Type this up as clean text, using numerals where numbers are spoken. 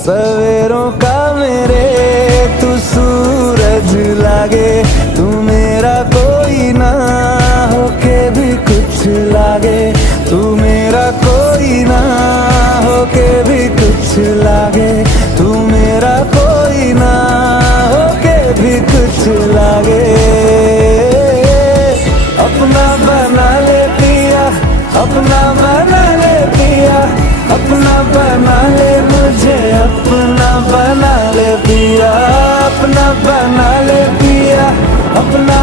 सवेरों का मेरे तू सूरज लागे, तू मेरा कोई ना होके भी कुछ लागे, तू मेरा कोई ना होके भी कुछ लागे, तू मेरा कोई ना होके भी कुछ लागे। अपना बना ले पिया, अपना बना ले पिया, अपना बना ले मुझे, अपना बना ले पिया, अपना बना ले पिया, अपना